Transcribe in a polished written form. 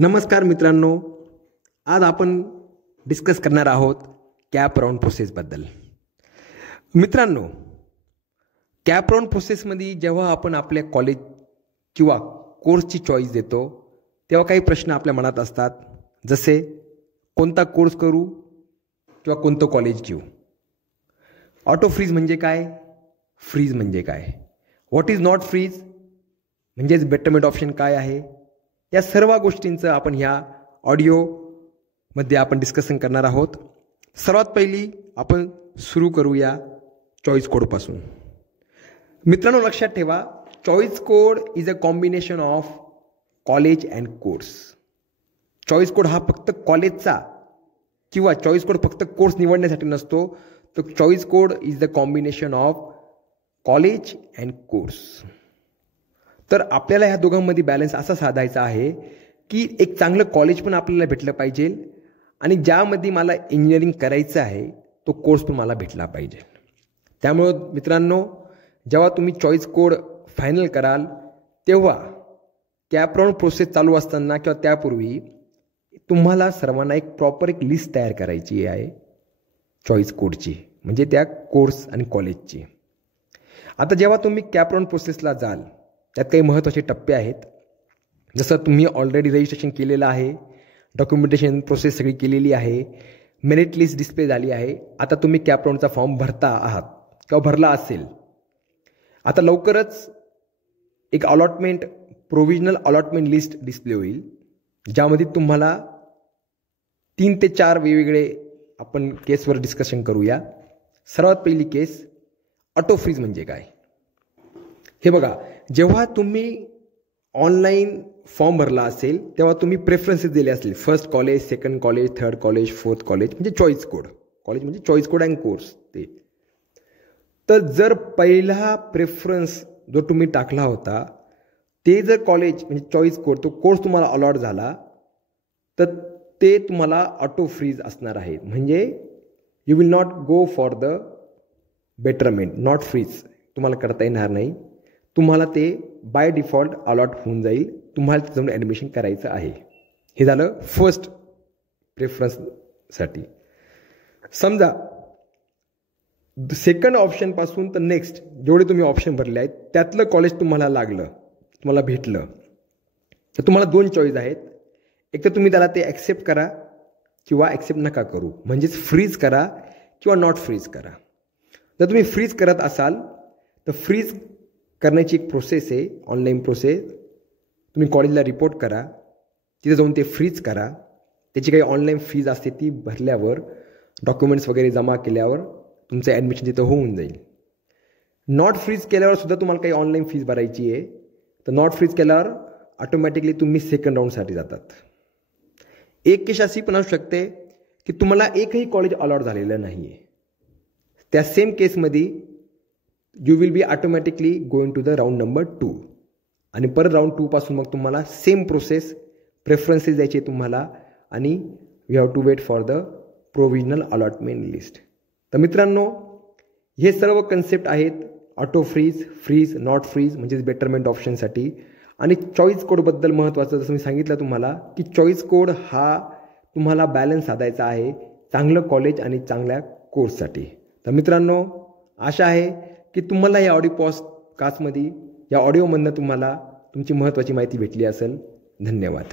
नमस्कार मित्रांनो, आज आपण डिस्कस करणार आहोत कॅप राऊंड प्रोसेसबद्दल. मित्रांनो, कॅप राऊंड प्रोसेसमध्ये जेव्हा आपण आपल्या कॉलेज किंवा कोर्सची चॉईस देतो तेव्हा काही प्रश्न आपल्या मनात असतात, जसे कोणता कोर्स करू किंवा कोणतं कॉलेज घेऊ. ऑटो फ्रीज म्हणजे काय, फ्रीज म्हणजे काय, व्हॉट इज नॉट फ्रीज म्हणजेच बेटरमेंट ऑप्शन काय आहे, या सर्व गोष्टींचं आपण ह्या ऑडिओमध्ये आपण डिस्कशन करणार आहोत. सर्वात पहिली आपण सुरू करूया चॉईस कोडपासून. मित्रांनो, लक्षात ठेवा, choice code is a combination of college and course. Choice code हा फक्त कॉलेजचा किंवा चॉईस कोड फक्त कोर्स निवडण्यासाठी नसतो, तर choice code is the combination of college and course. तर आपल्याला ह्या दोघांमध्ये बॅलन्स असा साधायचा आहे की एक चांगलं कॉलेज पण आपल्याला भेटलं पाहिजे आणि ज्यामध्ये मला इंजिनिअरिंग करायचं आहे तो कोर्स पण मला भेटला पाहिजे. त्यामुळं मित्रांनो, जेव्हा तुम्ही चॉईस कोड फायनल कराल तेव्हा कॅप राऊंड प्रोसेस चालू असताना किंवा त्यापूर्वी तुम्हाला सर्वांना एक प्रॉपर एक लिस्ट तयार करायची आहे चॉईस कोडची, म्हणजे त्या कोर्स आणि कॉलेजची. आता जेव्हा तुम्ही कॅप राऊंड प्रोसेसला जाल त्यात काही महत्त्वाचे टप्पे आहेत. जसं तुम्ही ऑलरेडी रजिस्ट्रेशन केलेलं आहे, डॉक्युमेंटेशन प्रोसेस सगळी केलेली आहे, मेरिट लिस्ट डिस्प्ले झाली आहे. आता तुम्ही कॅप राऊंडचा फॉर्म भरता आहात किंवा भरला असेल. आता लवकरच एक allotment provisional allotment list display होईल, ज्यामध्ये तुम्हाला 3 ते 4 वेगवेगळे आपण केसवर डिस्कशन करूया. सर्वात पहिली केस, ऑटो फ्रीज म्हणजे काय. हे बघा, जेव्हा तुम्ही ऑनलाईन फॉर्म भरला असेल तेव्हा तुम्ही प्रेफरन्सेस दिले असतील, first college, second college, third college, fourth college, म्हणजे चॉईस कोड. कॉलेज म्हणजे चॉईस कोड अँड कोर्स ते. तर जर पहिला प्रेफरन्स जो तुम्ही टाकला होता ते जर कॉलेज म्हणजे चॉईस कोड तो कोर्स तुम्हाला अलॉट झाला तर ते तुम्हाला ऑटो फ्रीज असणार आहे. म्हणजे you will not go for the betterment, not freeze तुम्हाला करता येणार नाही. तुम्हाला ते बाय डिफॉल्ट अलॉट होऊन जाईल, तुम्हाला तिथं जाऊन ॲडमिशन करायचं आहे. हे झालं फर्स्ट प्रेफरन्ससाठी. समजा सेकंड ऑप्शनपासून तर नेक्स्ट जेवढे तुम्ही ऑप्शन भरले आहेत त्यातलं कॉलेज तुम्हाला लागलं, तुम्हाला भेटलं, तर तुम्हाला 2 चॉईस आहेत. एक तर तुम्ही त्याला ते ॲक्सेप्ट करा किंवा ॲक्सेप्ट नका करू, म्हणजेच फ्रीज करा किंवा नॉट फ्रीज करा. जर तुम्ही फ्रीज करत असाल तर फ्रीज करण्याची एक प्रोसेस आहे, ऑनलाईन प्रोसेस. तुम्ही कॉलेजला रिपोर्ट करा, तिथे जाऊन ते फ्रीज करा. त्याची काही ऑनलाईन फीज असते, ती भरल्यावर डॉक्युमेंट्स वगैरे जमा केल्यावर तुमचं ॲडमिशन तिथं होऊन जाईल. नॉट फ्रीज केल्यावर सुद्धा तुम्हाला काही ऑनलाईन फीज भरायची आहे. तर नॉट फ्रीज केल्यावर ऑटोमॅटिकली तुम्ही सेकंड राऊंडसाठी जातात. एक केस अशी पण असू शकते की तुम्हाला एकही कॉलेज अलॉट झालेलं नाही आहे. त्या सेम केसमध्ये you will be automatically going to the round number 2 आणि परत राऊंड 2 पासून मग तुम्हाला सेम प्रोसेस, प्रेफरन्सेस द्यायचे तुम्हाला आणि you have to wait for the provisional allotment list. तर मित्रांनो, हे सर्व कन्सेप्ट आहेत auto freeze, freeze, not freeze म्हणजेच बेटरमेंट ऑप्शनसाठी. आणि चॉईस कोडबद्दल महत्त्वाचं जसं मी सांगितलं तुम्हाला की चॉईस कोड हा तुम्हाला बॅलन्स साधायचा आहे चांगलं कॉलेज आणि चांगल्या कोर्ससाठी. तर मित्रांनो, आशा आहे की तुम्हाला या ऑडिओ पॉडकास्टमध्ये या ऑडिओमधनं तुम्हाला तुमची महत्त्वाची माहिती भेटली असेल. धन्यवाद.